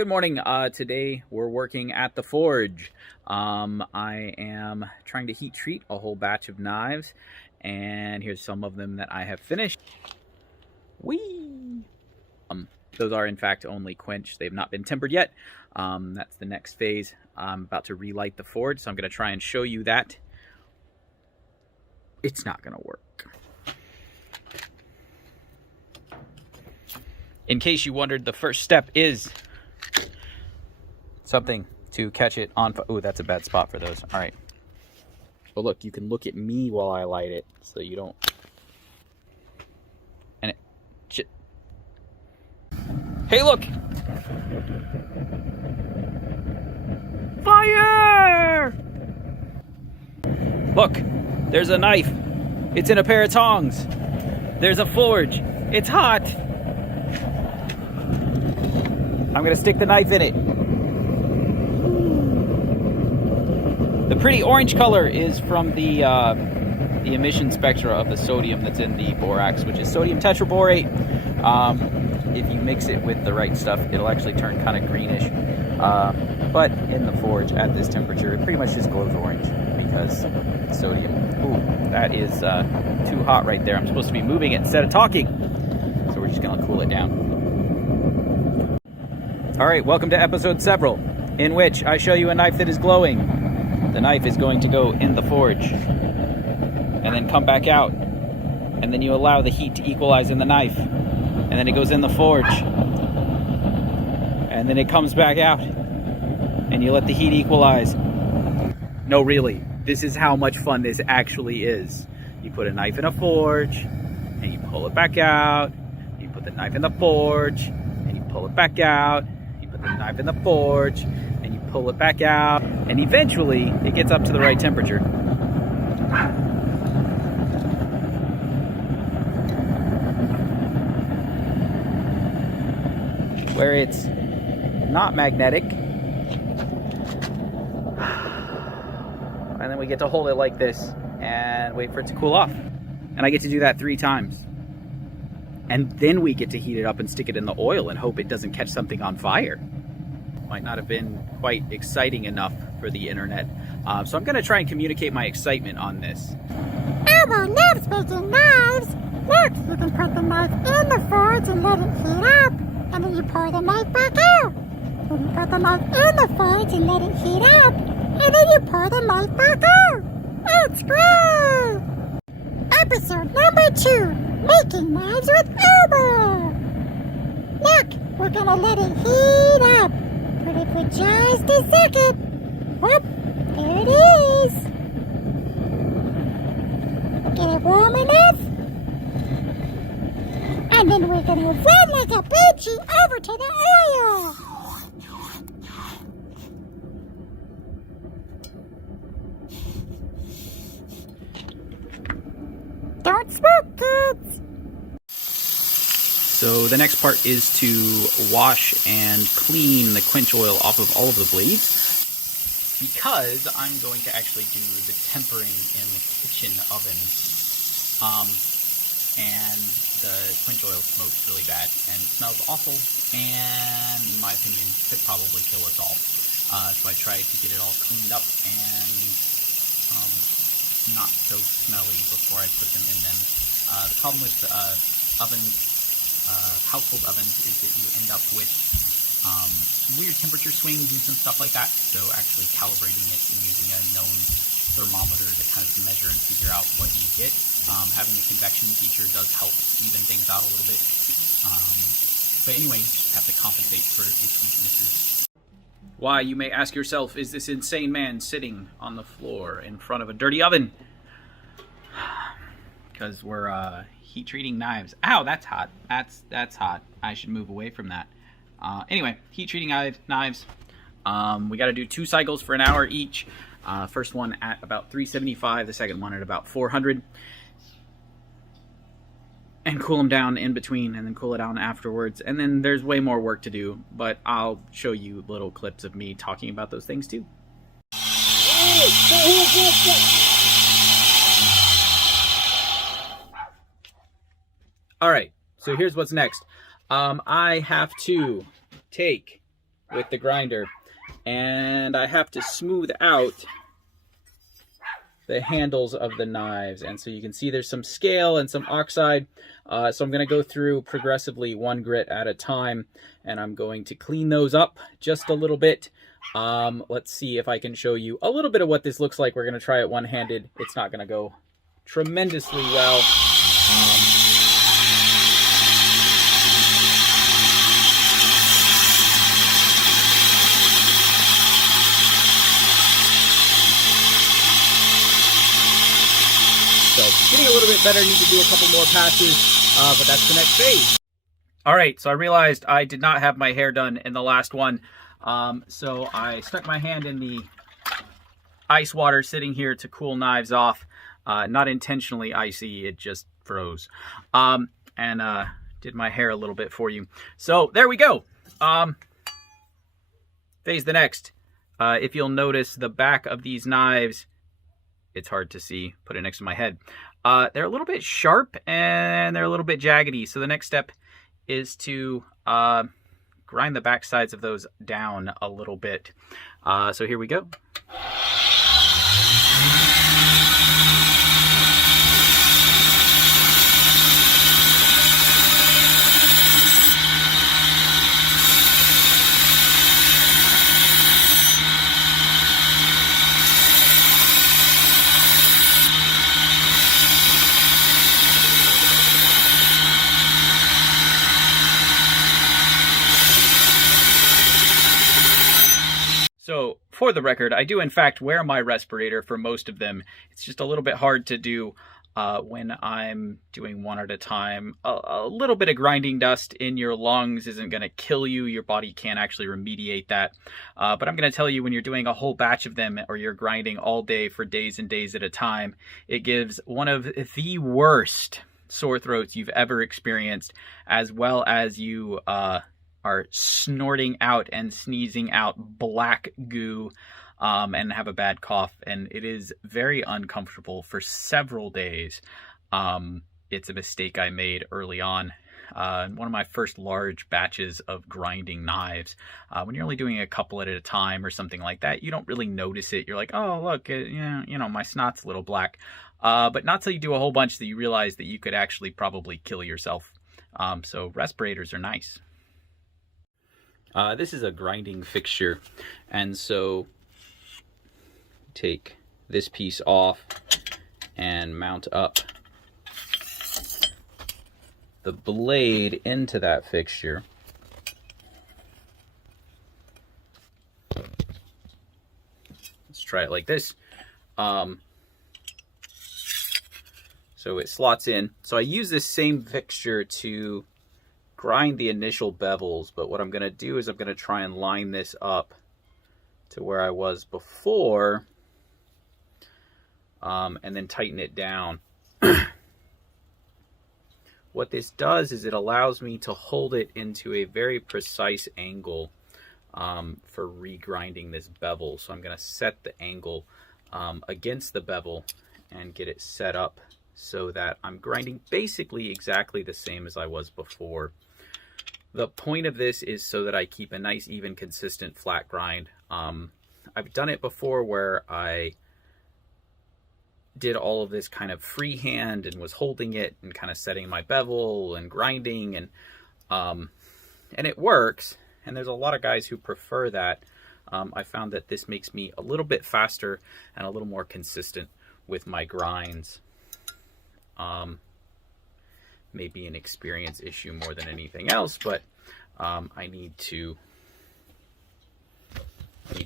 Good morning. Today we're working at the forge. I am trying to heat treat a whole batch of knives, and here's some of them that I have finished. Whee! Those are in fact only quenched. They've not been tempered yet. That's the next phase. I'm about to relight the forge, so I'm going to try and show you that. It's not going to work. In case you wondered, the first step is something to catch it on. Oh, that's a bad spot for those. All right. But look, you can look at me while I light it, so you don't. And it. Hey, look! Fire! Look, there's a knife. It's in a pair of tongs. There's a forge. It's hot. I'm gonna stick the knife in it. The pretty orange color is from the emission spectra of the sodium that's in the borax, which is sodium tetraborate. If you mix it with the right stuff, it'll actually turn kind of greenish. But in the forge at this temperature, it pretty much just glows orange because sodium. Ooh, that is too hot right there. I'm supposed to be moving it instead of talking. So we're just gonna cool it down. All right, welcome to episode several, in which I show you a knife that is glowing. The knife is going to go in the forge and then come back out. And then you allow the heat to equalize in the knife. And then it goes in the forge. And then it comes back out. And you let the heat equalize. No, really, this is how much fun this actually is. You put a knife in a forge, and you pull it back out. You put the knife in the forge, and you pull it back out. You put the knife in the forge, and you pull it back out. And eventually, it gets up to the right temperature. Where it's not magnetic. And then we get to hold it like this and wait for it to cool off. And I get to do that 3 times. And then we get to heat it up and stick it in the oil and hope it doesn't catch something on fire. Might not have been quite exciting enough for the internet. So I'm going to try and communicate my excitement on this. Elmo loves making knives. Look, you can put the knife in the forge and let it heat up. And then you pour the knife back out. Then you put the knife in the forge and let it heat up. And then you pour the knife back out. It's great! Episode number 2, Making Knives with Elmo. Look, we're gonna let it heat up. Put it for just a second. Whoop, there it is. Get it warm enough. And then we're gonna run like a banshee over to the oil. Don't smoke, kids. So the next part is to wash and clean the quench oil off of all of the blades, because I'm going to actually do the tempering in the kitchen oven. And the quench oil smokes really bad and smells awful, and in my opinion could probably kill us all. So I tried to get it all cleaned up and not so smelly before I put them in them. The problem with household ovens is that you end up with some weird temperature swings and some stuff like that. So actually calibrating it and using a known thermometer to kind of measure and figure out what you get. Having a convection feature does help even things out a little bit. But anyway, just have to compensate for its weaknesses. Why, you may ask yourself, is this insane man sitting on the floor in front of a dirty oven? Because we're heat treating knives. Ow, that's hot. That's hot. I should move away from that. Anyway, heat treating knives. We got to do 2 cycles for an hour each. First one at about 375, the second one at about 400. And cool them down in between, and then cool it down afterwards. And then there's way more work to do, but I'll show you little clips of me talking about those things too. All right, so here's what's next. I have to take with the grinder, and I have to smooth out the handles of the knives. And so you can see there's some scale and some oxide. So I'm going to go through progressively one grit at a time, and I'm going to clean those up just a little bit. Let's see if I can show you a little bit of what this looks like. We're going to try it one-handed. It's not going to go tremendously well. So getting a little bit better, need to do a couple more passes, but that's the next phase. All right, so I realized I did not have my hair done in the last one. So I stuck my hand in the ice water sitting here to cool knives off. Not intentionally icy, it just froze. And did my hair a little bit for you. So there we go. Phase the next. If you'll notice the back of these knives, it's hard to see, put it next to my head. They're a little bit sharp and they're a little bit jaggedy. So the next step is to grind the back sides of those down a little bit. So here we go. So, for the record, I do in fact wear my respirator for most of them. It's just a little bit hard to do when I'm doing one at a time. A little bit of grinding dust in your lungs isn't going to kill you. Your body can't actually remediate that. But I'm going to tell you, when you're doing a whole batch of them, or you're grinding all day for days and days at a time, it gives one of the worst sore throats you've ever experienced, as well as you are snorting out and sneezing out black goo and have a bad cough, and it is very uncomfortable for several days. It's a mistake I made early on. One of my first large batches of grinding knives. When you're only doing a couple at a time or something like that, you don't really notice it. You're like, oh, look, you know, my snot's a little black. But not till you do a whole bunch that you realize that you could actually probably kill yourself. So respirators are nice. This is a grinding fixture, and so take this piece off and mount up the blade into that fixture. Let's try it like this. So it slots in. So I use this same fixture to grind the initial bevels, but what I'm going to do is I'm going to try and line this up to where I was before, and then tighten it down. What this does is it allows me to hold it into a very precise angle for regrinding this bevel. So I'm going to set the angle against the bevel and get it set up so that I'm grinding basically exactly the same as I was before. The point of this is so that I keep a nice, even, consistent flat grind. I've done it before where I did all of this kind of freehand and was holding it and kind of setting my bevel and grinding, and it works. And there's a lot of guys who prefer that. I found that this makes me a little bit faster and a little more consistent with my grinds. Maybe an experience issue more than anything else, but I need to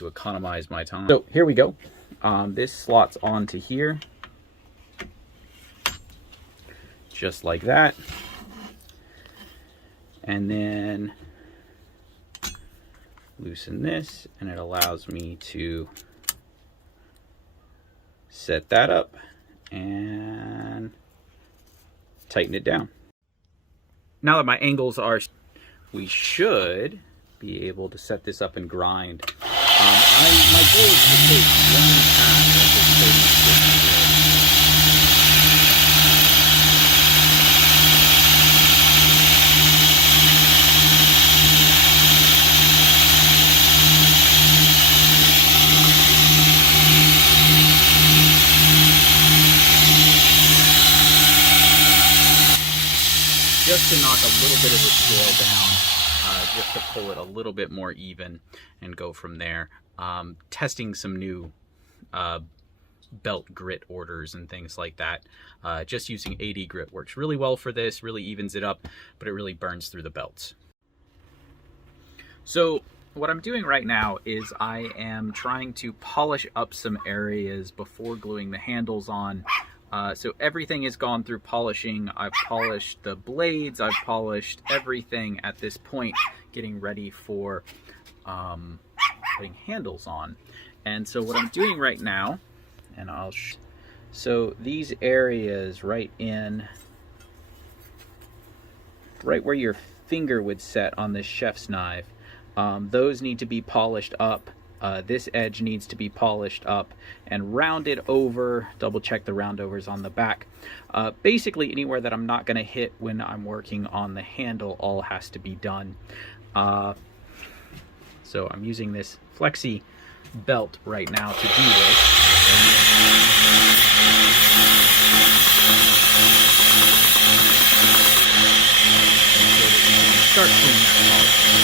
economize my time. So here we go. This slots onto here, just like that, and then loosen this, and it allows me to set that up and tighten it down. Now that my angles are, we should be able to set this up and grind. My goal is to take one pass of this 36 grit. just to knock a little bit of the scale down, just to pull it a little bit more even and go from there. Testing some new belt grit orders and things like that. Just using 80 grit works really well for this, really evens it up, but it really burns through the belts. So what I'm doing right now is I am trying to polish up some areas before gluing the handles on. So everything has gone through polishing. I've polished the blades, I've polished everything at this point, getting ready for putting handles on. And so what I'm doing right now, and so these areas right where your finger would set on this chef's knife, those need to be polished up. This edge needs to be polished up and rounded over. Double check the roundovers on the back. Basically anywhere that I'm not going to hit when I'm working on the handle all has to be done. So I'm using this flexi belt right now to do this. Start seeing that polish.